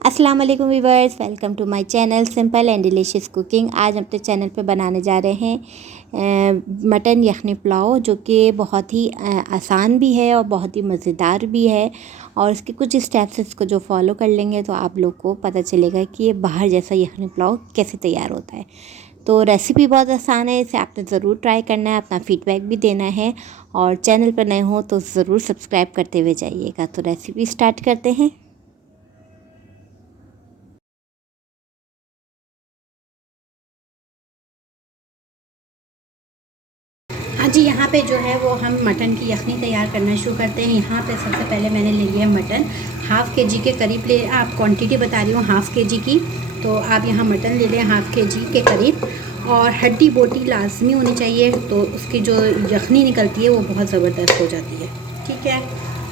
अस्सलाम वालेकुम viewers, welcome to my channel simple and delicious cooking. आज हम अपने चैनल पे बनाने जा रहे हैं मटन यखनी पुलाव, जो कि बहुत ही आसान भी है और बहुत ही मज़ेदार भी है। और इसके कुछ स्टेप्स इसको जो फॉलो कर लेंगे तो आप लोग को पता चलेगा कि ये बाहर जैसा यखनी पुलाव कैसे तैयार होता है। तो रेसिपी बहुत आसान है, इसे आपने ज़रूर ट्राई करना है, अपना फ़ीडबैक भी देना है। और चैनल पर नए हो तो ज़रूर सब्सक्राइब करते हुए जाइएगा। तो रेसिपी स्टार्ट करते हैं। हाँ जी, यहाँ पे जो है वो हम मटन की यखनी तैयार करना शुरू करते हैं। यहाँ पे सबसे पहले मैंने ले लिया है मटन, हाफ़ के जी के करीब ले। आप क्वांटिटी बता रही हूँ हाफ़ के जी की, तो आप यहाँ मटन ले लें हाफ़ के जी के करीब। और हड्डी बोटी लाजमी होनी चाहिए, तो उसकी जो यखनी निकलती है वो बहुत ज़बरदस्त हो जाती है। ठीक है,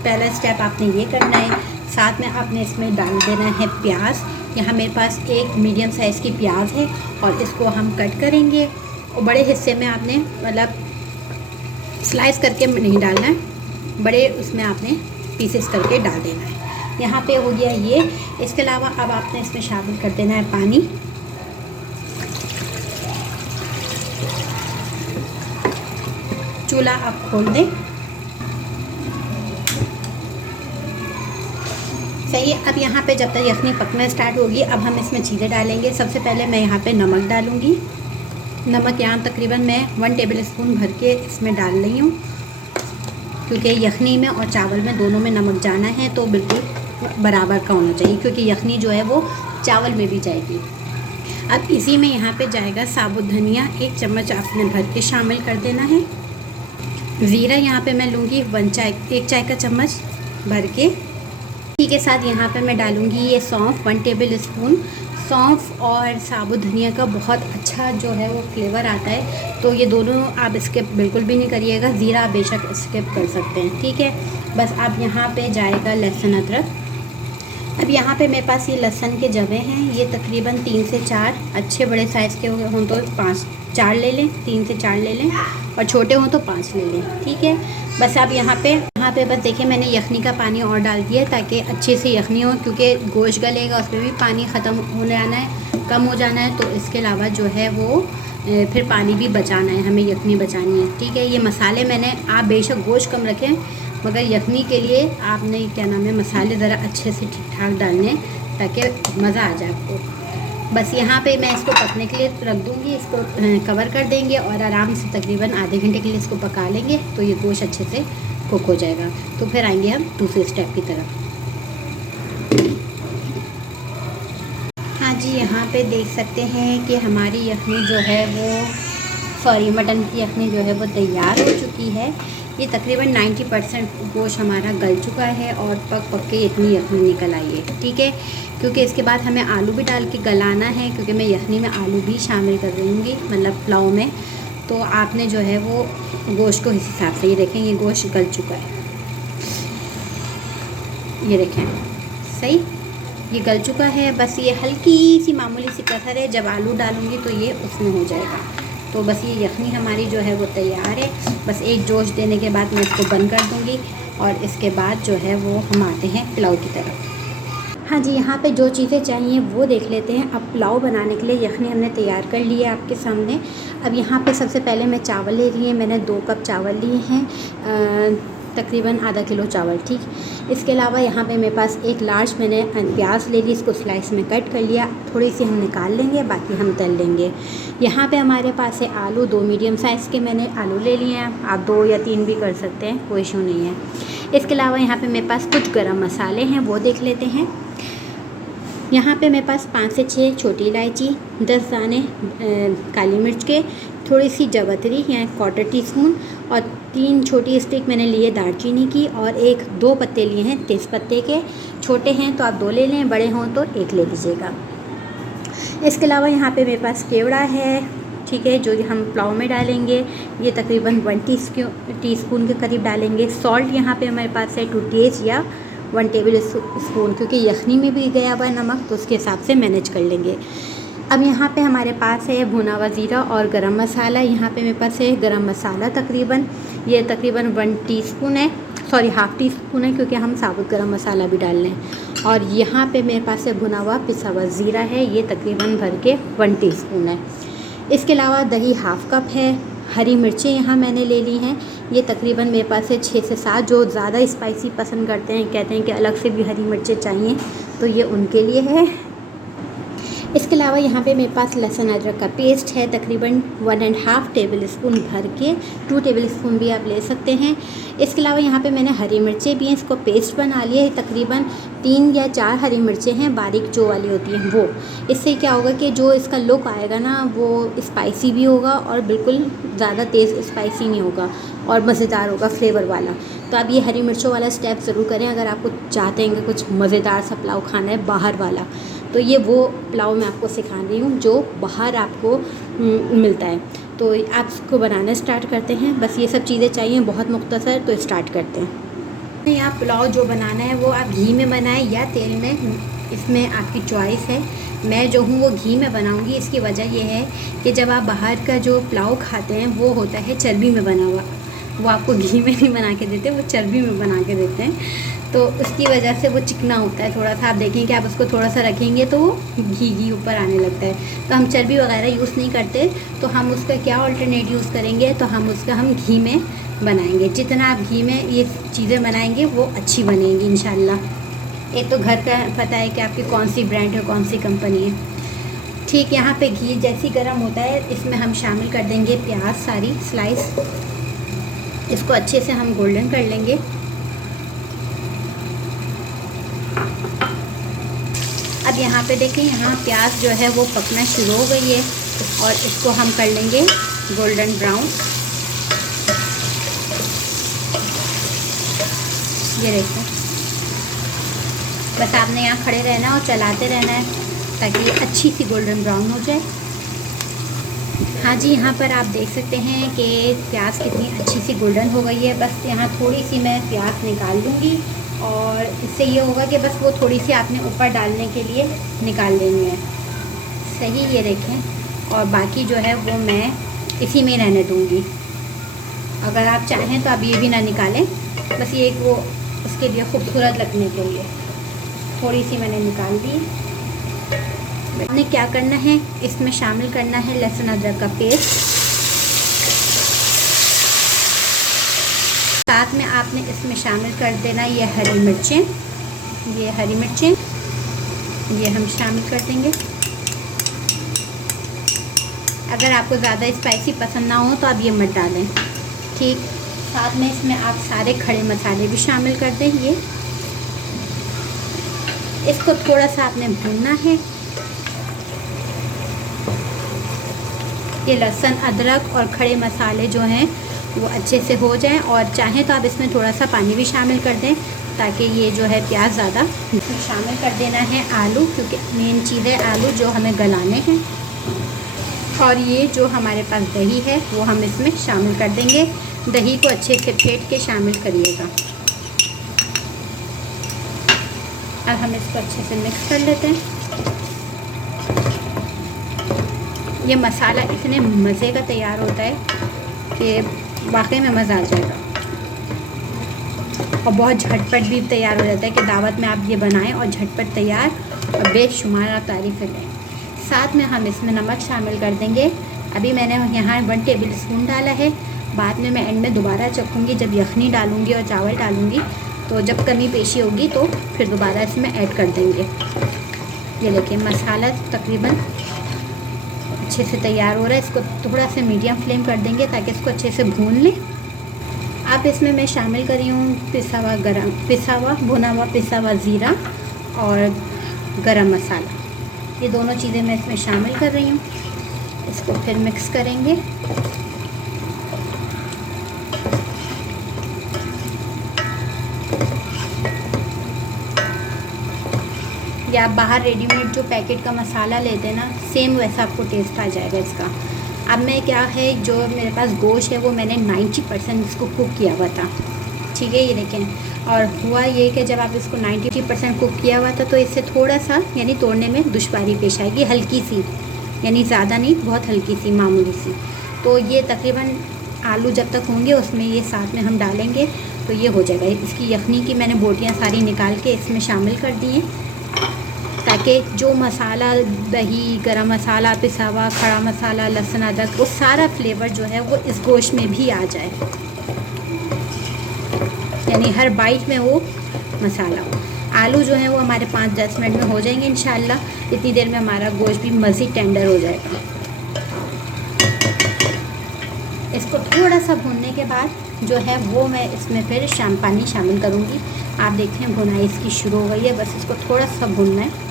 पहला स्टेप आपने ये करना है। साथ में आपने इसमें डाल देना है प्याज। यहाँ मेरे पास एक मीडियम साइज़ की प्याज है और इसको हम कट करेंगे। और बड़े हिस्से में आपने मतलब स्लाइस करके नहीं डालना है, बड़े उसमें आपने पीसेस करके डाल देना है। यहाँ पे हो गया ये। इसके अलावा अब आपने इसमें शामिल कर देना है पानी। चूल्हा आप खोल दें। सही है। अब यहाँ पे जब तक यखनी पकना स्टार्ट होगी, अब हम इसमें चीज़ें डालेंगे। सबसे पहले मैं यहाँ पे नमक डालूँगी। नमक यहाँ तकरीबन मैं 1 टेबल स्पून भर के इसमें डाल रही हूँ, क्योंकि यखनी में और चावल में दोनों में नमक जाना है, तो बिल्कुल बराबर का होना चाहिए, क्योंकि यखनी जो है वो चावल में भी जाएगी। अब इसी में यहाँ पे जाएगा साबुत धनिया, 1 चम्मच आपने भर के शामिल कर देना है। ज़ीरा यहाँ पे मैं लूँगी 1 चाय का चम्मच भर के। इसी के साथ यहाँ पे मैं डालूँगी ये सौंफ, 1 टेबल स्पून। सौंफ और साबुत धनिया का बहुत अच्छा जो है वो फ्लेवर आता है, तो ये दोनों आप स्किप बिल्कुल भी नहीं करिएगा। ज़ीरा आप बेशक स्किप कर सकते हैं। ठीक है, बस अब यहाँ पे जाएगा लहसुन अदरक। अब यहाँ पे मेरे पास ये लहसुन के जवे हैं, ये तकरीबन 3 से 4, अच्छे बड़े साइज़ के हों तो 4 ले लें, 3 से 4 ले लें, और छोटे हों तो 5 ले लें। ठीक है, बस अब यहाँ पे बस देखिए मैंने यखनी का पानी और डाल दिया ताकि अच्छे से यखनी हो, क्योंकि गोश्त गलेगा उसमें भी पानी ख़त्म होने आना है, कम हो जाना है। तो इसके अलावा जो है वो फिर पानी भी बचाना है, हमें यखनी बचानी है। ठीक है, ये मसाले मैंने, आप बेशक गोश्त कम रखें, मगर यखनी के लिए आपने क्या नाम है मसाले ज़रा अच्छे से ठीक ठाक डालने, ताकि मज़ा आ जाए आपको। बस यहाँ पे मैं इसको पकने के लिए रख दूँगी, इसको कवर कर देंगे और आराम से तकरीबन आधे घंटे के लिए इसको पका लेंगे, तो ये गोश्त अच्छे से कुक हो जाएगा। तो फिर आएंगे हम दूसरे स्टेप की तरफ। हाँ जी, यहाँ पे देख सकते हैं कि हमारी यखनी जो है वो मटन की यखनी जो है वो तैयार हो चुकी है। ये तकरीबन 90% गोश्त हमारा गल चुका है और पक के इतनी यखनी निकल आई है। ठीक है, क्योंकि इसके बाद हमें आलू भी डाल के गलाना है, क्योंकि मैं यखनी में आलू भी शामिल कर दूँगी, मतलब पुलाव में। तो आपने जो है वो गोश्त को इस हिसाब से, ये देखें ये गोश्त गल चुका है, ये देखें सही, ये गल चुका है। बस ये हल्की सी मामूली सी कसर है, जब आलू डालूँगी तो ये उसमें हो जाएगा। तो बस ये यखनी हमारी जो है वो तैयार है। बस एक जोश देने के बाद मैं इसको बंद कर दूँगी, और इसके बाद जो है वो हम आते हैं पुलाव की तरफ। हाँ जी, यहाँ पे जो चीज़ें चाहिए वो देख लेते हैं। अब पुलाव बनाने के लिए यखनी हमने तैयार कर ली है आपके सामने। अब यहाँ पे सबसे पहले मैं चावल ले रही है, मैंने 2 कप चावल लिए हैं, तकरीबन आधा किलो चावल। ठीक, इसके अलावा यहाँ पे मेरे पास एक लार्ज मैंने प्याज ले ली, इसको स्लाइस में कट कर लिया। थोड़ी सी हम निकाल लेंगे, बाकी हम तल लेंगे। यहाँ पे हमारे पास है आलू, 2 मीडियम साइज़ के मैंने आलू ले लिए हैं, आप 2 या 3 भी कर सकते हैं, कोई इशू नहीं है। इसके अलावा यहाँ पे मेरे पास कुछ गरम मसाले हैं, वो देख लेते हैं। यहाँ पे मेरे पास 5 से 6 छोटी इलायची, 10 दाने काली मिर्च के, थोड़ी सी जवतरी या 1/4 टीस्पून, और 3 छोटी स्टिक मैंने लिए दालचीनी की, और 2 पत्ते लिए हैं तेज़पत्ते के। छोटे हैं तो आप 2 ले लें, बड़े हों तो 1 ले लीजिएगा। इसके अलावा यहाँ पे मेरे पास केवड़ा है, ठीक है, जो हम पुलाव में डालेंगे। ये तकरीबन 1 टीस्पून के करीब डालेंगे। सॉल्ट यहाँ पे हमारे पास है 2 टेस्ट या 1 टेबल स्पून, क्योंकि यखनी में भी गया हुआ है नमक, तो उसके हिसाब से मैनेज कर लेंगे। अब यहाँ पे हमारे पास है भुना हुआ ज़ीरा और गरम मसाला। यहाँ पे मेरे पास है गरम मसाला, तकरीबन 1 टीस्पून है। सॉरी हाफ़ टी स्पून है, क्योंकि हम साबुत गरम मसाला भी डाल रहे हैं। और यहाँ पे मेरे पास है भुना हुआ पिसा हुआ ज़ीरा है, ये तकरीबन भर के 1 टीस्पून है। इसके अलावा दही हाफ़ कप है। हरी मिर्चें यहाँ मैंने ले ली हैं, ये तकरीबन मेरे पास है 6 से 7। जो ज़्यादा स्पाइसी पसंद करते हैं, कहते हैं कि अलग से भी हरी मिर्चें चाहिए, तो ये उनके लिए है। इसके अलावा यहाँ पे मेरे पास लहसुन अदरक का पेस्ट है, तकरीबन 1.5 टेबल स्पून भर के, 2 टेबल स्पून भी आप ले सकते हैं। इसके अलावा यहाँ पे मैंने हरी मिर्चें भी हैं, इसको पेस्ट बना लिया है। तकरीबन 3 या 4 हरी मिर्चें हैं, बारीक जो वाली होती हैं वो। इससे क्या होगा कि जो इसका लुक आएगा ना, वो स्पाइसी भी होगा और बिल्कुल ज़्यादा तेज़ स्पाइसी नहीं होगा और मज़ेदार होगा फ्लेवर वाला। तो आप ये हरी मिर्चों वाला स्टेप ज़रूर करें अगर आपको चाहते हैं कि कुछ मज़ेदार सा पुलाव खाना है बाहर वाला। तो ये वो पुलाव मैं आपको सिखा रही हूँ जो बाहर आपको मिलता है। तो आप इसको बनाना स्टार्ट करते हैं। बस ये सब चीज़ें चाहिए, बहुत मुख्तसर, तो स्टार्ट करते हैं। यहाँ पुलाव जो बनाना है वो आप घी में बनाएं या तेल में, इसमें आपकी चॉइस है। मैं जो हूँ वो घी में बनाऊँगी। इसकी वजह ये है कि जब आप बाहर का जो पुलाव खाते हैं वो होता है चर्बी में बना हुआ, वो आपको घी में नहीं बना के देते, वो चर्बी में बना के देते हैं। तो उसकी वजह से वो चिकना होता है थोड़ा सा। आप देखें कि आप उसको थोड़ा सा रखेंगे तो वो घी ऊपर आने लगता है। तो हम चर्बी वगैरह यूज़ नहीं करते, तो हम उसका क्या अल्टरनेट यूज़ करेंगे, तो हम घी में बनाएंगे। जितना आप घी में ये चीज़ें बनाएंगे वो अच्छी बनेंगी इंशाल्लाह। एक तो घर का पता है कि आपकी कौन सी ब्रांड है, कौन सी कंपनी है। ठीक, यहाँ पे घी जैसी गर्म होता है, इसमें हम शामिल कर देंगे प्याज, सारी स्लाइस। इसको अच्छे से हम गोल्डन कर लेंगे। अब यहाँ पे देखें, यहाँ प्याज जो है वो पकना शुरू हो गई है और इसको हम कर लेंगे गोल्डन ब्राउन। ये देखो, बस आपने यहाँ खड़े रहना और चलाते रहना है ताकि ये अच्छी सी गोल्डन ब्राउन हो जाए। हाँ जी, यहाँ पर आप देख सकते हैं कि प्याज कितनी अच्छी सी गोल्डन हो गई है। बस यहाँ थोड़ी सी मैं प्याज निकाल लूँगी और इससे ये होगा कि बस वो थोड़ी सी आपने ऊपर डालने के लिए निकाल लेनी है। सही, ये देखें। और बाकी जो है वो मैं इसी में रहने दूँगी। अगर आप चाहें तो आप ये भी ना निकालें, बस ये वो उसके लिए खूबसूरत लगने के लिए थोड़ी सी मैंने निकाल दी। आपने क्या करना है, इसमें शामिल करना है लहसुन अदरक का पेस्ट। साथ में आपने इसमें शामिल कर देना ये हरी मिर्चें। ये हरी मिर्चें ये हम शामिल कर देंगे। अगर आपको ज़्यादा स्पाइसी पसंद ना हो तो आप ये मत डालें। ठीक, साथ में इसमें आप सारे खड़े मसाले भी शामिल कर दें। ये इसको थोड़ा सा आपने भूनना है। ये लहसुन अदरक और खड़े मसाले जो हैं वो अच्छे से हो जाएं, और चाहें तो आप इसमें थोड़ा सा पानी भी शामिल कर दें ताकि ये जो है प्याज ज़्यादा। शामिल कर देना है आलू, क्योंकि मेन चीज़ है आलू जो हमें गलाने हैं। और ये जो हमारे पास दही है वो हम इसमें शामिल कर देंगे। दही को अच्छे से फेंट के शामिल करिएगा। अब हम इसको अच्छे से मिक्स कर लेते हैं। ये मसाला इतने मज़े का तैयार होता है कि वाकई में मज़ा आ जाएगा, और बहुत झटपट भी तैयार हो जाता है कि दावत में आप ये बनाएं और झटपट तैयार और बेशुमार आप तारीफ़ें लें। साथ में हम इसमें नमक शामिल कर देंगे। अभी मैंने यहाँ 1 टेबल स्पून डाला है, बाद में मैं एंड में दोबारा चखूँगी जब यखनी डालूँगी और चावल डालूँगी, तो जब कमी पेशी होगी तो फिर दोबारा इसमें ऐड कर देंगे। ये देखिए मसाला तकरीबन अच्छे से तैयार हो रहा है। इसको थोड़ा सा मीडियम फ्लेम कर देंगे ताकि इसको अच्छे से भून लें। आप इसमें मैं शामिल कर रही हूँ भुना हुआ पिसा हुआ ज़ीरा और गरम मसाला। ये दोनों चीज़ें मैं इसमें शामिल कर रही हूँ। इसको फिर मिक्स करेंगे। या आप बाहर रेडीमेड जो पैकेट का मसाला लेते हैं ना, सेम वैसा आपको टेस्ट आ जाएगा इसका। अब मैं क्या है, जो मेरे पास गोश्त है वो मैंने 90% इसको कुक किया हुआ था। ठीक है, ये देखें। और हुआ ये कि जब आप इसको 90% कुक किया हुआ था तो इससे थोड़ा सा यानी तोड़ने में दुश्वारी पेश आएगी, हल्की सी, यानी ज़्यादा नहीं, बहुत हल्की सी, मामूली सी। तो ये तकरीबन आलू जब तक होंगे उसमें ये साथ में हम डालेंगे तो ये हो जाएगा। इसकी यखनी की मैंने बोटियाँ सारी निकाल के इसमें शामिल कर दी हैं, ताकि जो मसाला, दही, गरम मसाला, पिसा हुआ खड़ा मसाला, लहसुन, अदरक, वो सारा फ्लेवर जो है वो इस गोश्त में भी आ जाए, यानी हर बाइट में वो मसाला हो। आलू जो है वो हमारे 5-10 मिनट में हो जाएंगे इंशाल्लाह। इतनी देर में हमारा गोश्त भी मज़ीद टेंडर हो जाएगा। इसको थोड़ा सा भूनने के बाद जो है वो मैं इसमें फिर पानी शामिल करूँगी। आप देखें भुनाई इसकी शुरू हो गई है, बस इसको थोड़ा सा भूनना है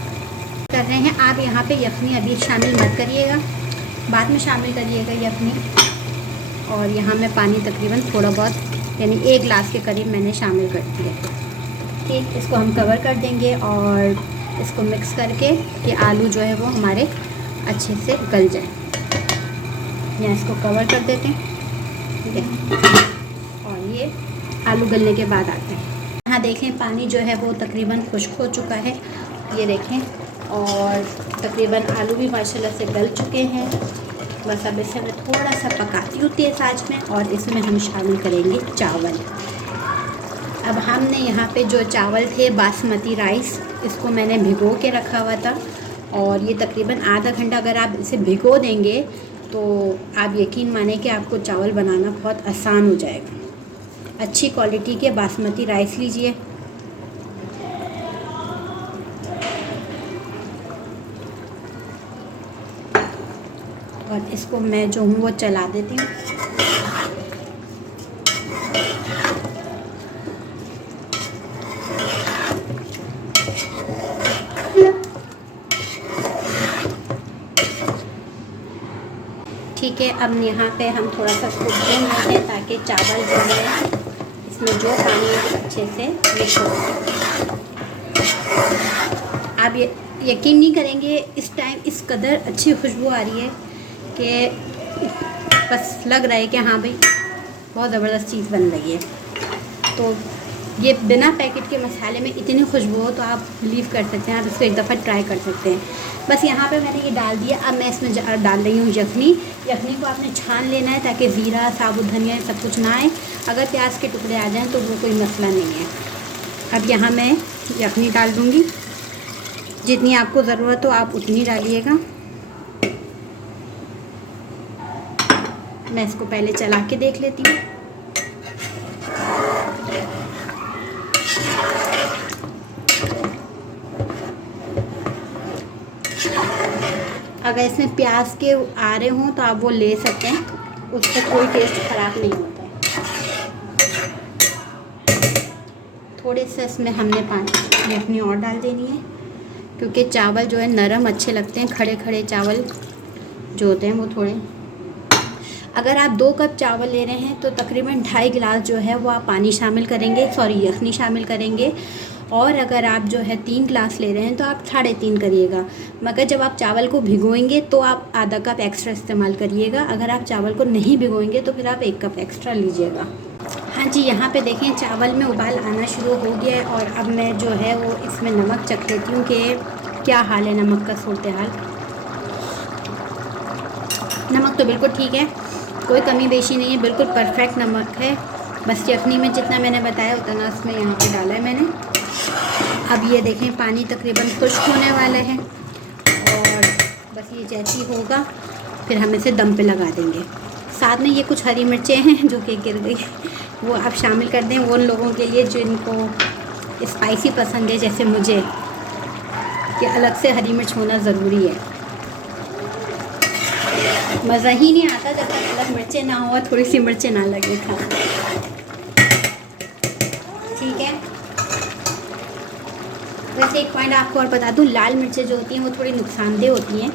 कर रहे हैं। आप यहाँ पे यखनी अभी शामिल मत करिएगा, बाद में शामिल करिएगा यखनी। और यहाँ मैं पानी तकरीबन थोड़ा बहुत यानी 1 गिलास के करीब मैंने शामिल कर दिया। ठीक, इसको हम कवर कर देंगे और इसको मिक्स करके कि आलू जो है वो हमारे अच्छे से गल जाए। यहाँ इसको कवर कर देते हैं, ठीक है। और ये आलू गलने के बाद आते हैं। यहाँ देखें पानी जो है वो तकरीबन खुश्क हो चुका है, ये देखें, और तकरीबन आलू भी माशाल्लाह से गल चुके हैं। बस अब इसे मैं थोड़ा सा पकाती हूँ तेज़ आंच में, और इसमें हम शामिल करेंगे चावल। अब हमने यहाँ पे जो चावल थे बासमती राइस, इसको मैंने भिगो के रखा हुआ था, और ये तकरीबन आधा घंटा अगर आप इसे भिगो देंगे तो आप यकीन माने कि आपको चावल बनाना बहुत आसान हो जाएगा। अच्छी क्वालिटी के बासमती राइस लीजिए। और इसको मैं जो हूँ वो चला देती हूँ। ठीक है, अब यहाँ पे हम थोड़ा सा इसको भून लेते हैं ताकि चावल जो है इसमें जो पानी है अच्छे से मिक्स हो। आप ये यकीन नहीं करेंगे, इस टाइम इस कदर अच्छी खुशबू आ रही है कि बस लग रहा है कि हाँ भाई बहुत ज़बरदस्त चीज़ बन रही है। तो ये बिना पैकेट के मसाले में इतनी खुशबू हो तो आप बिलीव कर सकते हैं, आप इसको एक दफ़ा ट्राई कर सकते हैं। बस यहाँ पे मैंने ये डाल दिया। अब मैं इसमें डाल रही हूँ यखनी। यखनी को आपने छान लेना है ताकि ज़ीरा, साबुत धनिया सब कुछ ना आए। अगर प्याज के टुकड़े आ जाएँ तो वो कोई मसला नहीं है। अब यहाँ मैं यखनी डाल दूँगी, जितनी आपको ज़रूरत हो आप उतनी डालिएगा। मैं इसको पहले चला के देख लेती हूँ। अगर इसमें प्याज के आ रहे हों तो आप वो ले सकते हैं, उससे कोई टेस्ट ख़राब नहीं होता है। थोड़े से इसमें हमने पानी यखनी और डाल देनी है, क्योंकि चावल जो है नरम अच्छे लगते हैं। खड़े खड़े चावल जो होते हैं वो थोड़े, अगर आप 2 कप चावल ले रहे हैं तो तकरीबन 2.5 गिलास जो है वो आप पानी शामिल करेंगे, यखनी शामिल करेंगे। और अगर आप जो है 3 गिलास ले रहे हैं तो आप 3.5 करिएगा। मगर जब आप चावल को भिगोएंगे तो आप आधा कप एक्स्ट्रा इस्तेमाल करिएगा। अगर आप चावल को नहीं भिगोएंगे तो फिर आप 1 कप एक्स्ट्रा लीजिएगा। हाँ जी, यहाँ पे देखें चावल में उबाल आना शुरू हो गया है, और अब मैं जो है वो इसमें नमक चख लेती हूँ कि क्या हाल है नमक का, सूरत हाल। नमक तो बिल्कुल ठीक है, कोई कमी बेशी नहीं है, बिल्कुल परफेक्ट नमक है। बस यखनी में जितना मैंने बताया उतना इसमें यहाँ पे डाला है मैंने। अब ये देखें पानी तकरीबन खुश्क होने वाला है, और बस ये जैसी होगा फिर हम इसे दम पे लगा देंगे। साथ में ये कुछ हरी मिर्चें हैं जो कि गिर गई, वो आप शामिल कर दें उन लोगों के लिए जिनको स्पाइसी पसंद है जैसे मुझे, कि अलग से हरी मिर्च होना ज़रूरी है। मज़ा ही नहीं आता जब तक अलग मिर्चें ना हो और थोड़ी सी मिर्चें ना लगे खाना। ठीक है, वैसे एक पॉइंट आपको और बता दूं, लाल मिर्चें जो होती हैं वो थोड़ी नुकसानदेह होती हैं,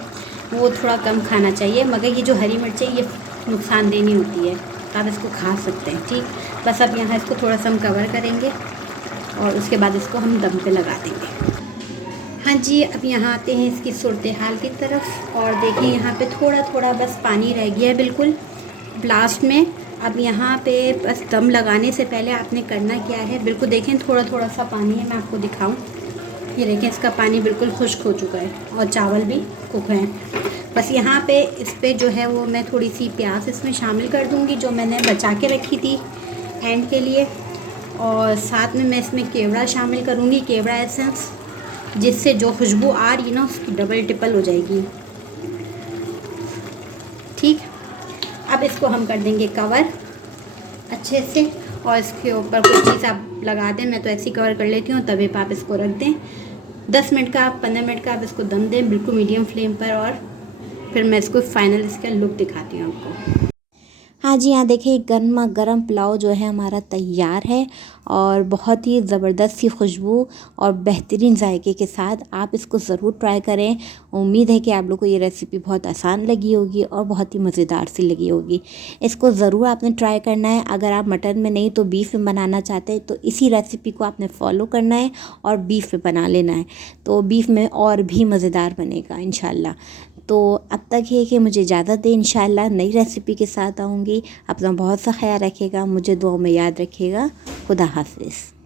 वो थोड़ा कम खाना चाहिए। मगर ये जो हरी मिर्चें ये नुकसानदेह नहीं होती है, आप इसको खा सकते हैं। ठीक, बस अब यहाँ इसको थोड़ा सा हम कवर करेंगे और उसके बाद इसको हम दम पे लगा देंगे। हाँ जी, अब यहाँ आते हैं इसकी सूरत हाल की तरफ, और देखिए यहाँ पे थोड़ा थोड़ा बस पानी रह गया है बिल्कुल लास्ट में। अब यहाँ पे बस दम लगाने से पहले आपने करना क्या है, बिल्कुल देखें थोड़ा थोड़ा सा पानी है, मैं आपको दिखाऊं। ये देखें इसका पानी बिल्कुल खुश्क हो चुका है और चावल भी कुक हैं। बस यहाँ पे इस पे जो है वो मैं थोड़ी सी प्याज इसमें शामिल कर दूँगी जो मैंने बचा के रखी थी एंड के लिए। और साथ में मैं इसमें केवड़ा शामिल करूँगी, केवड़ा एसेंस, जिससे जो खुशबू आ रही है ना उसकी डबल टिपल हो जाएगी। ठीक, अब इसको हम कर देंगे कवर अच्छे से, और इसके ऊपर कोई चीज़ आप लगा दें। मैं तो ऐसे ही कवर कर लेती हूँ। तवे पर आप इसको रख दें, 10 मिनट का 15 मिनट का आप इसको दम दें बिल्कुल मीडियम फ्लेम पर, और फिर मैं इसको फाइनल इसका लुक दिखाती हूँ आपको। हाँ जी, यहाँ देखिए गर्मा गर्म पुलाव जो है हमारा तैयार है और बहुत ही ज़बरदस्त सी खुशबू और बेहतरीन जायके के साथ आप इसको ज़रूर ट्राई करें। उम्मीद है कि आप लोग को ये रेसिपी बहुत आसान लगी होगी और बहुत ही मज़ेदार सी लगी होगी। इसको ज़रूर आपने ट्राई करना है। अगर आप मटन में नहीं तो बीफ में बनाना चाहते हैं तो इसी रेसिपी को आपने फॉलो करना है और बीफ में बना लेना है, तो बीफ में और भी मज़ेदार बनेगा इंशाल्लाह। तो अब तक ये कि मुझे इजाज़त दें, इंशाल्लाह नई रेसिपी के साथ आऊँगी। अपना बहुत सा ख्याल रखिएगा, मुझे दुआ में याद रखिएगा। खुदा हाफिज़।